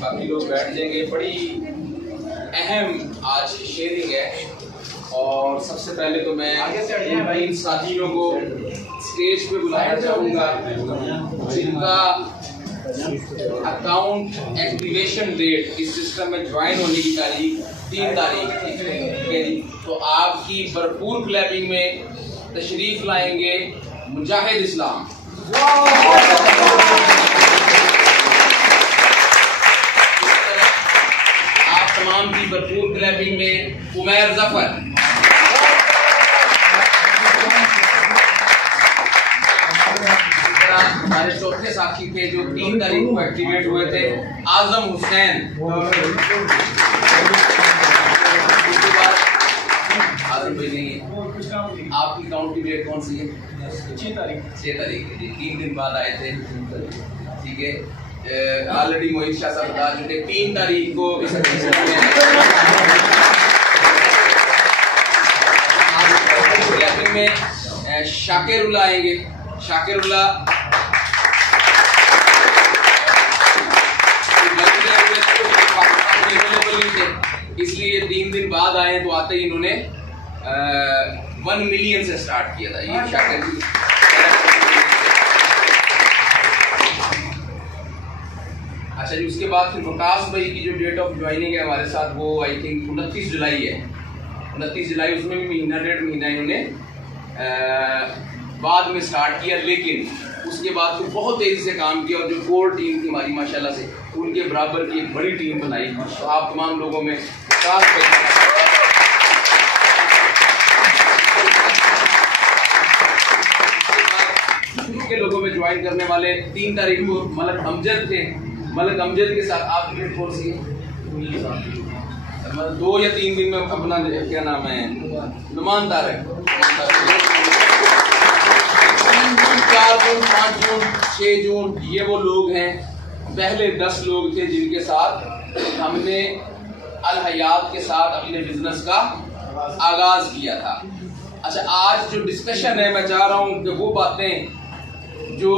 باقی لوگ بیٹھ جائیں گے. بڑی اہم آج شیئرنگ ہے اور سب سے پہلے تو میں ان ساتھیوں کو اسٹیج پہ بلانا چاہوں گا جن کا اکاؤنٹ ایکٹیویشن ڈیٹ اس سسٹم میں جوائن ہونے کی تاریخ 3 تاریخ تھی. تو آپ کی بھرپور کلیپنگ میں تشریف لائیں گے مجاہد اسلام. آپ تمام کی بھرپور کلیپنگ میں عمیر ظفر. ہمارے چوتھے ساتھی تھے جو 3 تاریخ کو ایکٹیویٹ ہوئے تھے اعظم حسین. اعظم بھائی نہیں، آپ کی کاؤنٹ کی ڈیٹ کون سی ہے؟ 6 تاریخ. 3 دن بعد آئے تھے. ٹھیک ہے. آلریڈی موہت شاہ صاحب بتا چکے 3 تاریخ کو اس میں شاکر اللہ آئیں گے. شاکر اللہ اس لیے 3 دن بعد آئے تو آتے ہی انہوں نے 1 ملین سے سٹارٹ کیا تھا. یہ شاکر جی. اچھا جی. اس کے بعد پھر وقاص بھائی کی جو ڈیٹ آف جوائننگ ہے ہمارے ساتھ وہ آئی تھنک 29 جولائی ہے. 29 جولائی. اس میں بھی مہینہ 1.5 مہینہ انہوں نے بعد میں سٹارٹ کیا، لیکن اس کے بعد پھر بہت تیزی سے کام کیا اور جو کور ٹیم تھی ہماری ماشاءاللہ سے ان کے برابر کی ایک بڑی ٹیم بنائی. تو آپ تمام لوگوں میں کے لوگوں میں جوائن کرنے والے 3 تاریخ کو ملک امجد تھے. ملک امجد کے ساتھ آپ کی ڈیٹ کون سی ہے؟ 2 یا 3 دن میں اپنا کیا نام ہے نمان طارق. 4 جون 5 جون 6 جون یہ وہ لوگ ہیں. پہلے 10 لوگ تھے جن کے ساتھ ہم نے الحیات کے ساتھ اپنے بزنس کا آغاز کیا تھا. اچھا آج جو ڈسکشن ہے میں چاہ رہا ہوں کہ وہ باتیں جو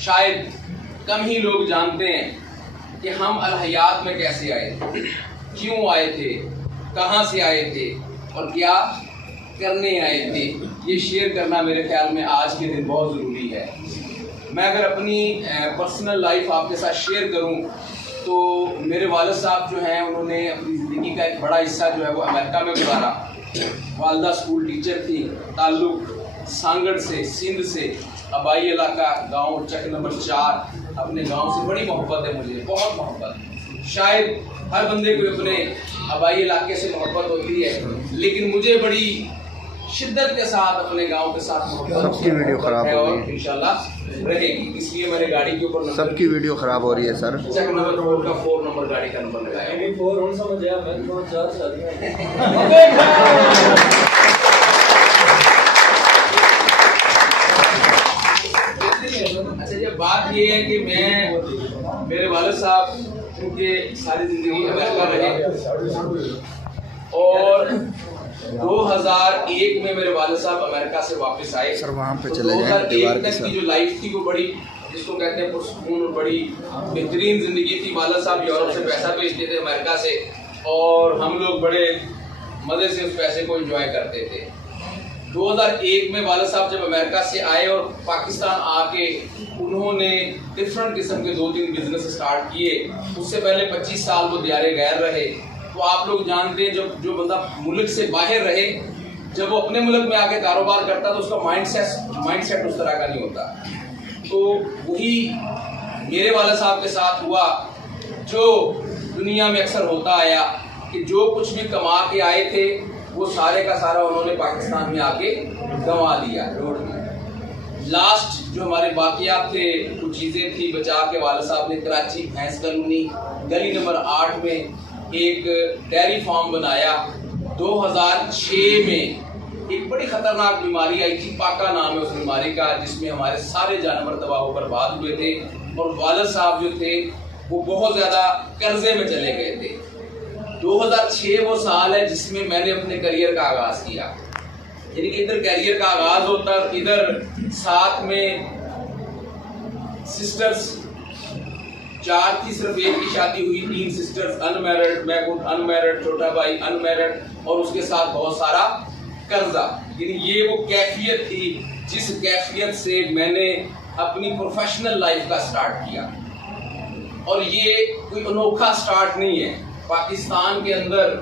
شاید کم ہی لوگ جانتے ہیں کہ ہم الحیات میں کیسے آئے تھے، کیوں آئے تھے، کہاں سے آئے تھے اور کیا کرنے آئے تھے، یہ شیئر کرنا میرے خیال میں آج کے دن بہت ضروری ہے. میں اگر اپنی پرسنل لائف آپ کے ساتھ شیئر کروں تو میرے والد صاحب جو ہیں انہوں نے اپنی زندگی کا ایک بڑا حصہ جو ہے وہ امریکہ میں گزارا. والدہ اسکول ٹیچر تھی. تعلق سانگڑ سے، سندھ سے، آبائی علاقہ گاؤں چک نمبر 4. اپنے گاؤں سے بڑی محبت ہے مجھے، بہت محبت. شاید ہر بندے کو اپنے آبائی علاقے سے محبت ہوتی ہے، لیکن مجھے بڑی شدت کے ساتھ اپنے گاؤں کے ساتھ محبت. سب کی ویڈیو خراب ہو رہی ہے انشاءاللہ رہے گی. اس لیے میرے گاڑی کے اوپر سب کی ویڈیو خراب ہو رہی ہے سر. چک نمبر 4 کا 4 نمبر گاڑی کا نمبر لگایا. اچھا یہ بات یہ ہے کہ میرے والد صاحب کیونکہ ساری زندگی امریکہ رہے اور 2001 میں میرے والد صاحب امریکہ سے واپس آئے. سر وہاں پہ چلے جائیں. 2001 تک کی جو لائف تھی وہ بڑی جس کو کہتے ہیں پرسکون اور بڑی بہترین زندگی تھی. والد صاحب یورپ سے پیسہ بھیجتے تھے امریکہ سے اور ہم لوگ بڑے مزے سے اس پیسے کو انجوائے کرتے تھے. 2001 میں والد صاحب جب امریکہ سے آئے اور پاکستان آ کے انہوں نے ڈفرنٹ قسم کے 2-3 بزنس اسٹارٹ کیے. اس سے پہلے 25 سال وہ دیار غیر رہے. تو آپ لوگ جانتے ہیں جب جو بندہ ملک سے باہر رہے جب وہ اپنے ملک میں آ کے کاروبار کرتا تو اس کا مائنڈ سیٹ اس طرح کا نہیں ہوتا. تو وہی میرے والد صاحب کے ساتھ ہوا جو دنیا میں اکثر ہوتا آیا کہ جو کچھ بھی کما کے آئے تھے وہ سارے کا سارا انہوں نے پاکستان میں آ کے گنوا دیا. لاسٹ جو ہمارے باقیات تھے کچھ چیزیں تھی بچا کے والد صاحب نے کراچی بھینس کالونی گلی نمبر 8 میں ایک ڈیری فارم بنایا. 2006 میں ایک بڑی خطرناک بیماری آئی تھی، پاکا نام ہے اس بیماری کا، جس میں ہمارے سارے جانور تباہ و برباد ہوئے تھے، اور والد صاحب جو تھے وہ بہت زیادہ قرضے میں چلے گئے تھے۔ 2006 وہ سال ہے جس میں میں نے اپنے کیریئر کا آغاز کیا، یعنی کہ ادھر کیریئر کا آغاز ہوتا ہے، ادھر ساتھ میں سسٹرز 4 تھی، صرف ایک کی شادی ہوئی، 3 سسٹرز انمیرڈ، میں خود انمیرڈ، چھوٹا بھائی انمیرڈ، اور اس کے ساتھ بہت سارا قرضہ۔ یعنی یہ وہ کیفیت تھی جس کیفیت سے میں نے اپنی پروفیشنل لائف کا سٹارٹ کیا، اور یہ کوئی انوکھا سٹارٹ نہیں ہے۔ پاکستان کے اندر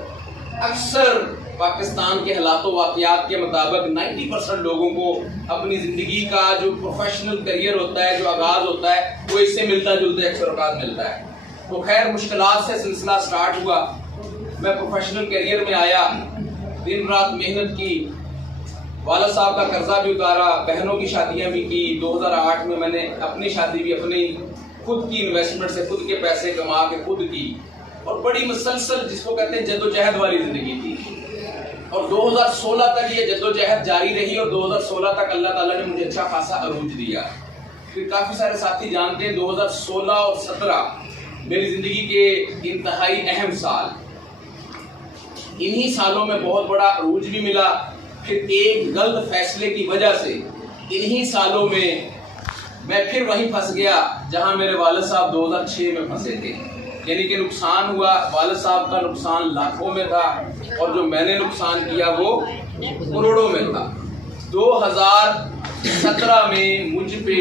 اکثر پاکستان کے حالات و واقعات کے مطابق 90% لوگوں کو اپنی زندگی کا جو پروفیشنل کیریئر ہوتا ہے، جو آغاز ہوتا ہے، وہ اس سے ملتا جلتا اکثر اوقات ملتا ہے۔ تو خیر مشکلات سے سلسلہ سٹارٹ ہوا، میں پروفیشنل کیریئر میں آیا، دن رات محنت کی، والد صاحب کا قرضہ بھی اتارا، بہنوں کی شادیاں بھی کی۔ 2008 میں میں نے اپنی شادی بھی اپنی خود کی انویسٹمنٹ سے خود کے پیسے کما کے خود کی، اور بڑی مسلسل جس کو کہتے ہیں جدوجہد والی زندگی تھی، اور 2016 تک یہ جدوجہد جاری رہی، اور 2016 تک اللہ تعالیٰ نے مجھے اچھا خاصا عروج دیا۔ پھر کافی سارے ساتھی جانتے ہیں 2016 اور 17 میری زندگی کے انتہائی اہم سال، انہی سالوں میں بہت بڑا عروج بھی ملا۔ پھر ایک غلط فیصلے کی وجہ سے انہی سالوں میں پھر وہیں پھنس گیا جہاں میرے والد صاحب 2006 میں پھنسے تھے، یعنی کہ نقصان ہوا، والد صاحب کا نقصان لاکھوں میں تھا، اور جو میں نے نقصان کیا وہ کروڑوں میں تھا۔ 2017 میں مجھ پہ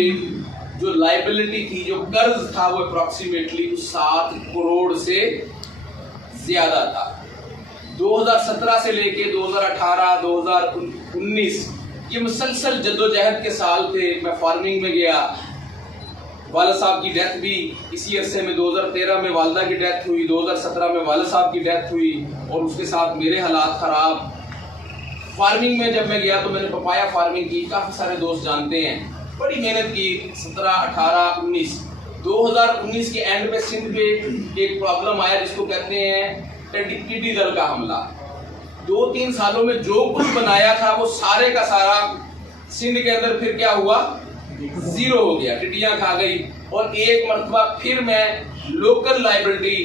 جو لائبلٹی تھی، جو قرض تھا، وہ اپروکسیمیٹلی 7 کروڑ سے زیادہ تھا۔ 2017 سے لے کے 2018 2019 یہ مسلسل جدوجہد کے سال تھے۔ میں فارمنگ میں گیا، والد صاحب کی ڈیتھ بھی اسی عرصے میں 2013 میں والدہ کی ڈیتھ ہوئی، 2017 میں والد صاحب کی ڈیتھ ہوئی، اور اس کے ساتھ میرے حالات خراب۔ فارمنگ میں جب میں گیا تو میں نے پپایا فارمنگ کی، کافی سارے دوست جانتے ہیں، بڑی محنت کی۔ 17 18 19 2019 کے اینڈ پہ سندھ پہ ایک پرابلم آیا جس کو کہتے ہیں ٹڈی دل کا حملہ۔ 2-3 سالوں میں جو کچھ بنایا تھا وہ سارے کا سارا سندھ کے اندر پھر کیا ہوا، زیرو ہو گیا، ٹڈیاں کھا گئی۔ اور ایک مرتبہ پھر میں لوکل لائبلٹی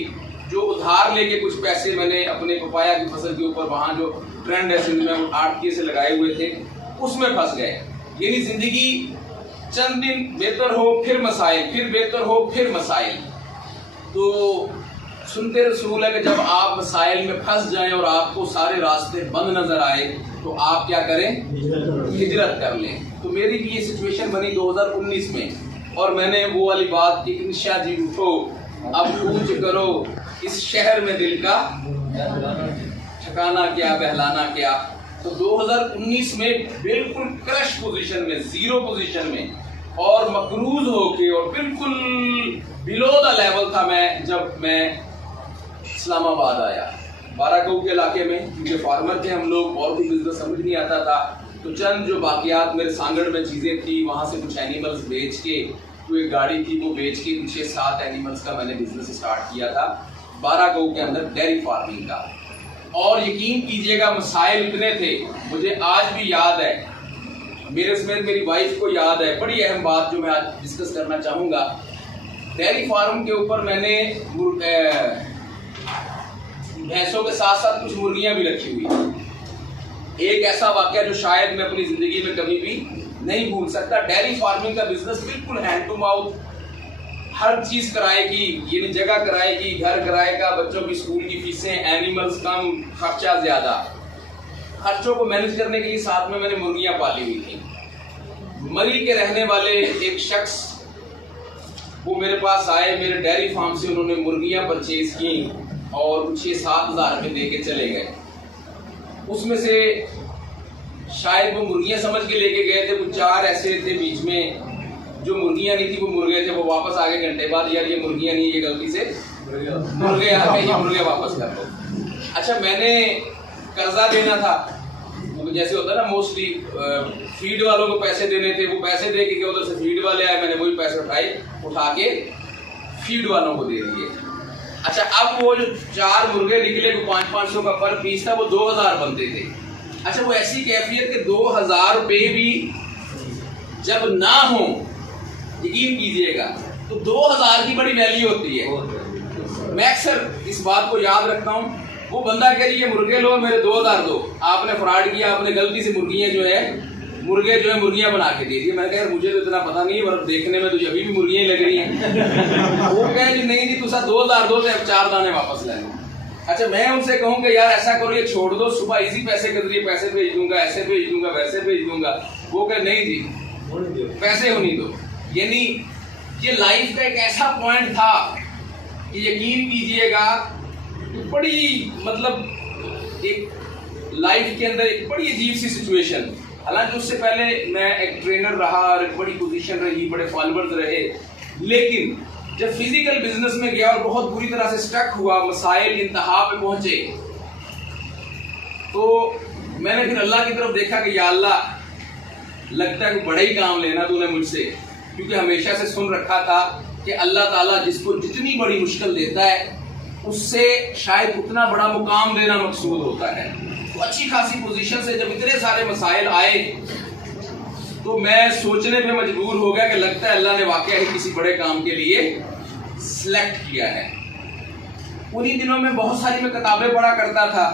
جو ادھار لے کے کچھ پیسے میں نے اپنے پپایا کی فصل کے اوپر، وہاں جو ٹرینڈ ہے سندھ میں، آڑتیے سے لگائے ہوئے تھے، اس میں پھنس گئے۔ یعنی زندگی چند دن بہتر ہو پھر مسائل، پھر بہتر ہو پھر مسائل۔ تو سنتے رسول ہے کہ جب آپ مسائل میں پھنس جائیں اور آپ کو سارے راستے بند نظر آئے تو آپ کیا کریں، ہجرت کر لیں۔ تو میری بھی یہ سچویشن بنی 2019 میں، اور میں نے وہ والی بات کی کہ انشاء جی اٹھو اب کوچ کرو اس شہر میں دل کا ٹھکانا کیا بہلانا کیا۔ تو 2019 میں بالکل کرش پوزیشن میں، زیرو پوزیشن میں، اور مقروض ہو کے، اور بالکل بلو دا لیول تھا میں جب میں اسلام آباد آیا، 12 گاؤں کے علاقے میں، کیونکہ فارمر تھے ہم لوگ اور بھی بزنس سمجھ نہیں آتا تھا۔ تو چند جو باقیات میرے سانگڑ میں چیزیں تھی، وہاں سے کچھ اینیملز بیچ کے، تو ایک گاڑی تھی وہ بیچ کے 6-7 اینیملز کا میں نے بزنس اسٹارٹ کیا تھا 12 گاؤں کے اندر، ڈیری فارمنگ کا۔ اور یقین کیجئے گا مسائل اتنے تھے، مجھے آج بھی یاد ہے، میرے سمیت میری وائف کو یاد ہے، بڑی اہم بات جو میں آج ڈسکس کرنا چاہوں گا۔ ڈیری فارم کے اوپر میں نے بھینسوں کے ساتھ ساتھ کچھ مرغیاں بھی رکھی ہوئی۔ ایک ایسا واقعہ جو شاید میں اپنی زندگی میں کبھی بھی نہیں بھول سکتا، ڈیری فارمنگ کا بزنس بالکل ہینڈ ٹو ماؤتھ، ہر چیز کرائے کی، یعنی جگہ کرائے کی، گھر کرائے کا، بچوں کی اسکول کی فیسیں، اینیملز کم، خرچہ زیادہ، خرچوں کو مینج کرنے کے لیے ساتھ میں نے مرغیاں پالی ہوئی تھی۔ مری کے رہنے والے ایک شخص وہ میرے پاس آئے، میرے ڈیری فارم سے انہوں نے مرغیاں پرچیز کی اور 6-7 ہزار روپے دے کے چلے گئے۔ اس میں سے شاید وہ مرغیاں سمجھ کے لے کے گئے تھے، وہ 4 ایسے تھے بیچ میں جو مرغیاں نہیں تھی وہ مرغے تھے، وہ واپس آ گئے گھنٹے بعد، یار یہ مرغیاں نہیں، یہ غلطی سے مرغے آ گئے، یہ مرغے واپس کر دو۔ اچھا میں نے قرضہ دینا تھا، جیسے ہوتا ہے نا موسٹلی فیڈ والوں کو پیسے دینے تھے، وہ پیسے دے کے ادھر سے فیڈ والے آئے، میں نے وہی پیسے اٹھا کے فیڈ والوں کو دے دیے۔ اچھا اب وہ جو 4 مرغے نکلے، وہ 500-500 کا پر پیس تھا، وہ 2000 بنتے تھے۔ اچھا وہ ایسی کیفیت کہ 2000 روپے بھی جب نہ ہوں، یقین کیجئے گا تو 2000 کی بڑی ویلیو ہوتی ہے۔ میں اکثر اس بات کو یاد رکھتا ہوں، وہ بندہ کہہ رہی ہے مرغے لو میرے 2000 دو، آپ نے فراڈ کیا، آپ نے غلطی سے مرغے جو ہے مرغیاں بنا کے دے دی۔ میں نے کہا مجھے تو اتنا پتہ نہیں ہے، دیکھنے میں تو ابھی بھی مرغیاں لگ رہی ہیں۔ وہ کہے جی نہیں جی تو 2000 دو، 4 دانے واپس لے لو۔ اچھا میں ان سے کہوں کہ یار ایسا کرو یہ چھوڑ دو، صبح ایزی پیسے کے ذریعے پیسے بھیج دوں گا، ایسے بھیج دوں گا، ویسے بھیج دوں گا۔ وہ کہ نہیں جی پیسے ہونی دو۔ یعنی یہ لائف کا ایک ایسا پوائنٹ تھا کہ یقین کیجئے گا بڑی مطلب ایک لائف کے اندر ایک بڑی عجیب سی سچویشن۔ حالانکہ اس سے پہلے میں ایک ٹرینر رہا اور ایک بڑی پوزیشن رہی، بڑے فالوورز رہے، لیکن جب فزیکل بزنس میں گیا اور بہت بری طرح سے سٹک ہوا، مسائل انتہا پہ پہنچے، تو میں نے پھر اللہ کی طرف دیکھا کہ یا اللہ لگتا ہے کہ بڑا ہی کام لینا تو نے مجھ سے، کیونکہ ہمیشہ سے سن رکھا تھا کہ اللہ تعالیٰ جس کو جتنی بڑی مشکل دیتا ہے اس سے شاید اتنا بڑا مقام دینا مقصود ہوتا ہے۔ تو اچھی خاصی پوزیشن سے جب اتنے سارے مسائل آئے تو میں سوچنے پہ مجبور ہو گیا کہ لگتا ہے اللہ نے واقعہ ہی کسی بڑے کام کے لیے سلیکٹ کیا ہے۔ انہی دنوں میں بہت ساری میں کتابیں پڑھا کرتا تھا،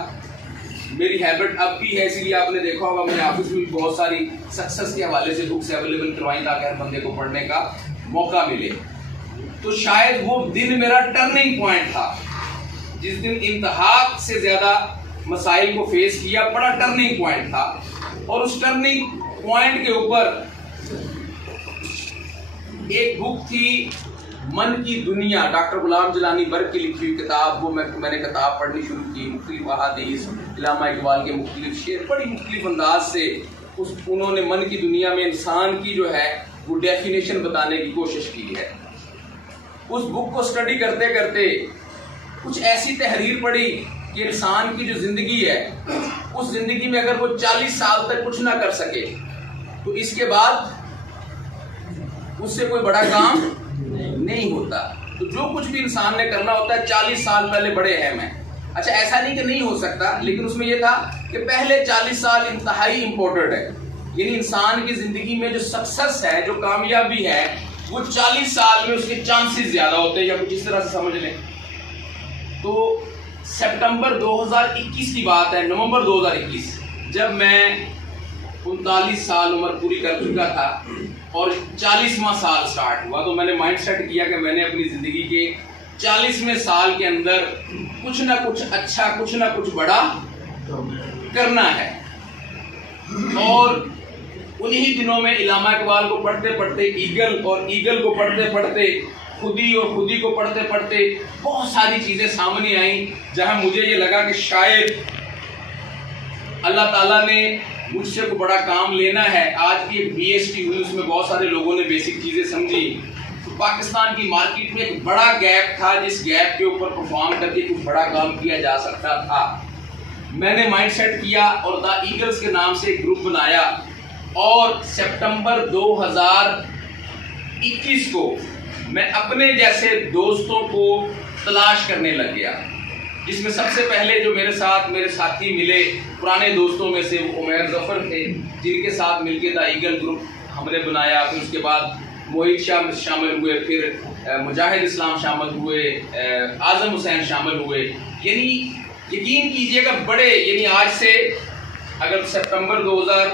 میری ہیبٹ اب بھی ہے، اسی لیے آپ نے دیکھا ہوگا میرے آفس میں بہت ساری سکسس کے حوالے سے بکس اویلیبل کروائیں تاکہ ہر بندے کو پڑھنے کا موقع ملے۔ تو شاید وہ دن میرا ٹرننگ پوائنٹ تھا، جس دن انتہا سے زیادہ مسائل کو فیس کیا، بڑا ٹرننگ پوائنٹ تھا۔ اور اس ٹرننگ پوائنٹ کے اوپر ایک بک تھی من کی دنیا، ڈاکٹر غلام جیلانی برگ کی لکھی ہوئی کتاب، وہ میں نے کتاب پڑھنی شروع کی، مختلف احادیث، علامہ اقبال کے مختلف شعر، بڑی مختلف انداز سے انہوں نے من کی دنیا میں انسان کی جو ہے وہ ڈیفینیشن بتانے کی کوشش کی ہے۔ اس بک کو اسٹڈی کرتے کرتے کچھ ایسی تحریر پڑھی کہ انسان کی جو زندگی ہے اس زندگی میں اگر وہ 40 سال تک کچھ نہ کر سکے تو اس کے بعد اس سے کوئی بڑا کام نہیں ہوتا۔ تو جو کچھ بھی انسان نے کرنا ہوتا ہے 40 سال پہلے بڑے اہم ہیں۔ اچھا ایسا نہیں کہ نہیں ہو سکتا، لیکن اس میں یہ تھا کہ پہلے 40 سال انتہائی امپورٹنٹ ہے، یعنی انسان کی زندگی میں جو سکسس ہے، جو کامیابی ہے، وہ 40 سال میں اس کے چانسز زیادہ ہوتے ہیں، یا کچھ اس طرح سے سمجھ لیں۔ تو سپٹمبر 2021 کی بات ہے، نومبر 2021، جب میں 39 سال عمر پوری کر چکا تھا اور 40واں سال سٹارٹ ہوا، تو میں نے مائنڈ سیٹ کیا کہ میں نے اپنی زندگی کے 40ویں سال کے اندر کچھ نہ کچھ اچھا، کچھ نہ کچھ بڑا کرنا ہے۔ اور انہی دنوں میں علامہ اقبال کو پڑھتے پڑھتے ایگل، اور ایگل کو پڑھتے پڑھتے خودی، اور خودی کو پڑھتے پڑھتے بہت ساری چیزیں سامنے آئیں، جہاں مجھے یہ لگا کہ شاید اللہ تعالیٰ نے مجھ سے کوئی بڑا کام لینا ہے۔ آج کی ایک BST ہوئی، اس میں بہت سارے لوگوں نے بیسک چیزیں سمجھی۔ تو پاکستان کی مارکیٹ میں ایک بڑا گیپ تھا، جس گیپ کے اوپر پرفارم کر کے کچھ بڑا کام کیا جا سکتا تھا۔ میں نے مائنڈ سیٹ کیا اور دا ایگلز کے نام سے ایک گروپ بنایا، اور سپٹمبر 2021 کو میں اپنے جیسے دوستوں کو تلاش کرنے لگ گیا، جس میں سب سے پہلے جو میرے ساتھ میرے ساتھی ملے پرانے دوستوں میں سے وہ عمیر ظفر تھے، جن کے ساتھ مل کے دا ایگل گروپ ہم نے بنایا۔ پھر اس کے بعد موحد شاہ شامل ہوئے، پھر مجاہد اسلام شامل ہوئے، اعظم حسین شامل ہوئے۔ یعنی یقین کیجئے گا بڑے، یعنی آج سے اگر سپتمبر 2000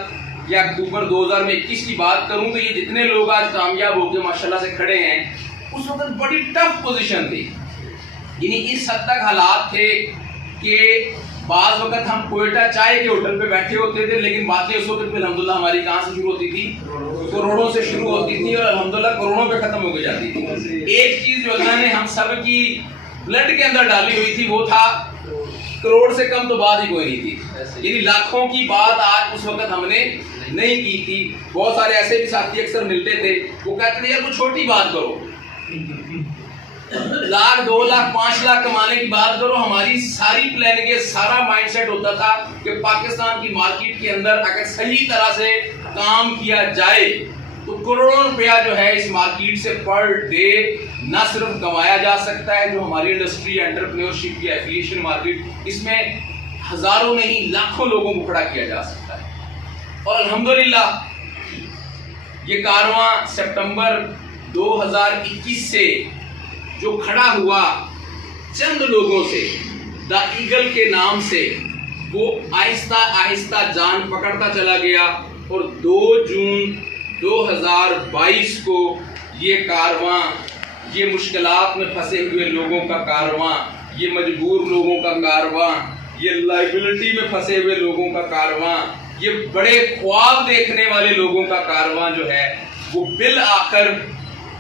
یا اکتوبر 2021 کی بات کروں تو یہ جتنے لوگ آج کامیاب ہو کے ماشاءاللہ سے کھڑے ہیں، اس وقت بڑی ٹف پوزیشن تھی۔ یعنی اس حد تک حالات تھے کہ بعض وقت ہم کوئٹہ چائے کے ہوٹل پہ بیٹھے ہوتے تھے، لیکن باتیں اس وقت پہ الحمدللہ ہماری کہاں سے شروع ہوتی تھی؟ کروڑوں سے شروع ہوتی تھی، اور الحمدللہ کروڑوں پہ ختم ہو کے جاتی تھی۔ ایک چیز جو اللہ نے ہم سب کی بلڈ کے اندر ڈالی ہوئی تھی وہ تھا کروڑ سے کم تو بات ہی کوئی نہیں تھی، یعنی لاکھوں کی بات آج اس وقت ہم نے نہیں کی تھی۔ بہت سارے ایسے بھی ساتھی اکثر ملتے تھے، وہ کہتے تھے یار کوئی چھوٹی بات کرو، 1 لاکھ 2 لاکھ 5 لاکھ کمانے کی بات کرو۔ ہماری ساری پلاننگ، سارا مائنڈ سیٹ ہوتا تھا کہ پاکستان کی مارکیٹ کے اندر اگر صحیح طرح سے کام کیا جائے تو کروڑوں روپیہ جو ہے اس مارکیٹ سے پر ڈے نہ صرف کمایا جا سکتا ہے، جو ہماری انڈسٹری انٹرپرینیورشپ کی ایفیلیشن مارکیٹ، اس میں ہزاروں نہیں لاکھوں لوگوں کو کھڑا کیا جا سکتا ہے. اور الحمدللہ یہ کارواں سپٹمبر 2021 سے جو کھڑا ہوا چند لوگوں سے دا ایگل کے نام سے، وہ آہستہ آہستہ جان پکڑتا چلا گیا اور 2 جون 2022 کو یہ کارواں، یہ مشکلات میں پھنسے ہوئے لوگوں کا کارواں، یہ مجبور لوگوں کا کارواں، یہ لائبلٹی میں پھنسے ہوئے لوگوں کا کارواں، یہ بڑے خواب دیکھنے والے لوگوں کا کارواں جو ہے وہ بالآخر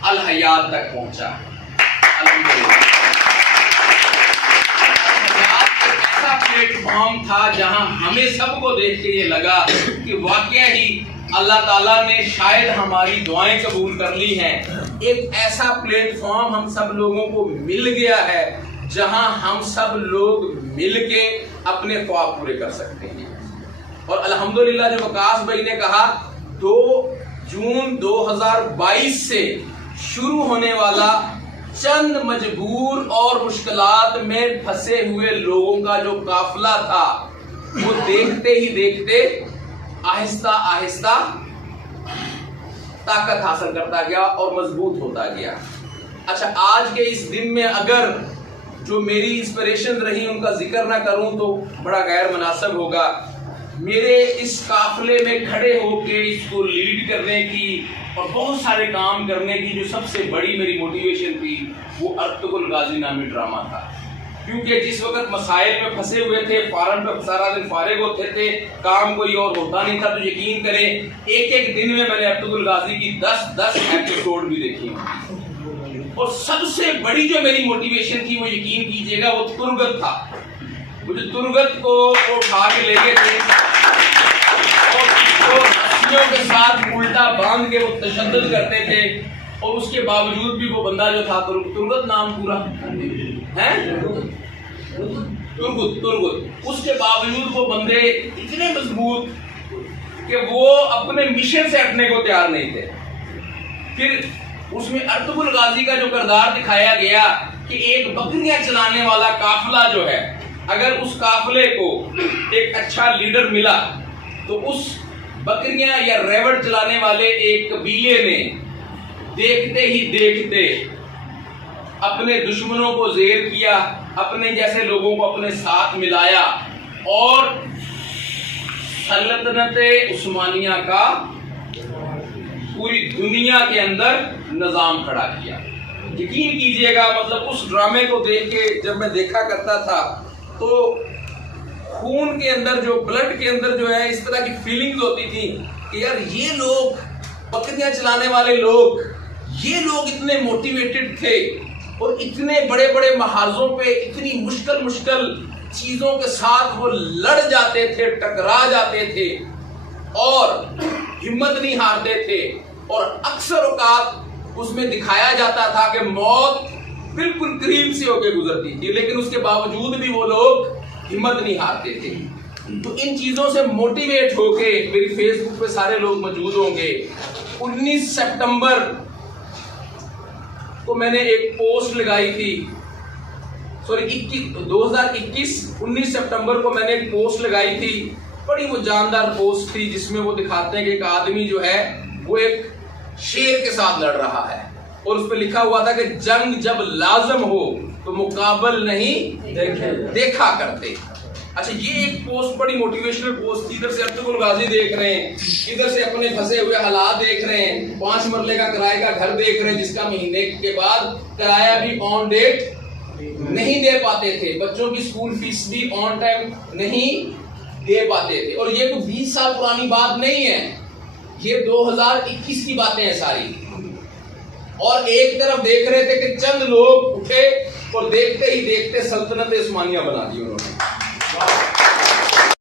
الحیات تک پہنچا. الحمدللہ ایسا پلیٹ فارم تھا جہاں ہمیں سب کو دیکھ کے یہ لگا کہ واقعہ ہی اللہ تعالیٰ نے شاید ہماری دعائیں قبول کر لی ہیں. ایک ایسا پلیٹ فارم ہم سب لوگوں کو مل گیا ہے جہاں ہم سب لوگ مل کے اپنے خواب پورے کر سکتے ہیں. اور الحمدللہ جو وقاص بھائی نے کہا 2 جون 2022 سے شروع ہونے والا چند مجبور اور مشکلات میں پھنسے ہوئے لوگوں کا جو قافلہ تھا وہ دیکھتے ہی دیکھتے آہستہ آہستہ طاقت حاصل کرتا گیا اور مضبوط ہوتا گیا. اچھا، آج کے اس دن میں اگر جو میری انسپریشن رہی ان کا ذکر نہ کروں تو بڑا غیر مناسب ہوگا. میرے اس قافلے میں کھڑے ہو کے اس کو لیڈ کرنے کی اور بہت سارے کام کرنے کی جو سب سے بڑی میری موٹیویشن تھی وہ ارطغرل غازی نامی ڈرامہ تھا. کیونکہ جس وقت مسائل میں پھنسے ہوئے تھے، فارم پہ سارا دن فارغ ہوتے تھے، کام کوئی اور ہوتا نہیں تھا، تو یقین کریں ایک دن میں نے ارطغرل غازی کی 10 ایپیسوڈ بھی دیکھی ہیں. اور سب سے بڑی جو میری موٹیویشن تھی وہ یقین کیجئے گا وہ ترگت تھا. مجھے ترگت کو اٹھا کے لے گئے تھے اور اس کو رسیوں کے ساتھ الٹا باندھ کے وہ تشدد کرتے تھے، اور اس کے باوجود بھی وہ بندہ جو تھا، ترگت نام پورا ہے، ترگت، اس کے باوجود وہ بندے اتنے مضبوط کہ وہ اپنے مشن سے ہٹنے کو تیار نہیں تھے. پھر اس میں ارطغرل غازی کا جو کردار دکھایا گیا کہ ایک بکریاں چلانے والا قافلہ جو ہے، اگر اس قافلے کو ایک اچھا لیڈر ملا تو اس بکریاں یا ریوڑ چلانے والے ایک قبیلے نے دیکھتے ہی دیکھتے اپنے دشمنوں کو زیر کیا، اپنے جیسے لوگوں کو اپنے ساتھ ملایا اور سلطنت عثمانیہ کا پوری دنیا کے اندر نظام کھڑا کیا. یقین کیجئے گا، مطلب اس ڈرامے کو دیکھ کے جب میں دیکھا کرتا تھا تو خون کے اندر جو بلڈ کے اندر جو ہے اس طرح کی فیلنگز ہوتی تھی کہ یار یہ لوگ بکریاں چلانے والے لوگ، یہ لوگ اتنے موٹیویٹڈ تھے اور اتنے بڑے بڑے محاذوں پہ اتنی مشکل چیزوں کے ساتھ وہ لڑ جاتے تھے، ٹکرا جاتے تھے اور ہمت نہیں ہارتے تھے. اور اکثر اوقات اس میں دکھایا جاتا تھا کہ موت بالکل قریب سے ہو کے گزرتی تھی، لیکن اس کے باوجود بھی وہ لوگ ہمت نہیں ہارتے تھے. تو ان چیزوں سے موٹیویٹ ہو کے میری فیس بک پہ سارے لوگ موجود ہوں گے. 19 سپٹمبر کو میں نے ایک پوسٹ لگائی تھی، 2021 19 سپٹمبر کو میں نے ایک پوسٹ لگائی تھی. بڑی وہ جاندار پوسٹ تھی جس میں وہ دکھاتے ہیں کہ ایک آدمی جو ہے وہ ایک شیر کے ساتھ لڑ رہا ہے اور اس پہ لکھا ہوا تھا کہ جنگ جب لازم ہو تو مقابل نہیں دیکھا کرتے. اچھا، یہ ایک پوسٹ بڑی موٹیویشنل پوسٹ تھی. ادھر سے ارطغرل غازی دیکھ رہے ہیں، ادھر سے اپنے پھنسے ہوئے حالات دیکھ رہے ہیں، 5 مرلے کا کرائے کا گھر دیکھ رہے ہیں جس کا مہینے کے بعد کرایہ بھی آن ڈیٹ نہیں دے پاتے تھے، بچوں کی اسکول فیس بھی آن ٹائم نہیں دے پاتے تھے. اور یہ کوئی 20 سال پرانی بات نہیں ہے، یہ 2021 کی باتیں ہیں ساری. اور ایک طرف دیکھ رہے تھے کہ چند لوگ اٹھے اور دیکھتے ہی دیکھتے سلطنت عثمانیہ بنا دی انہوں نے.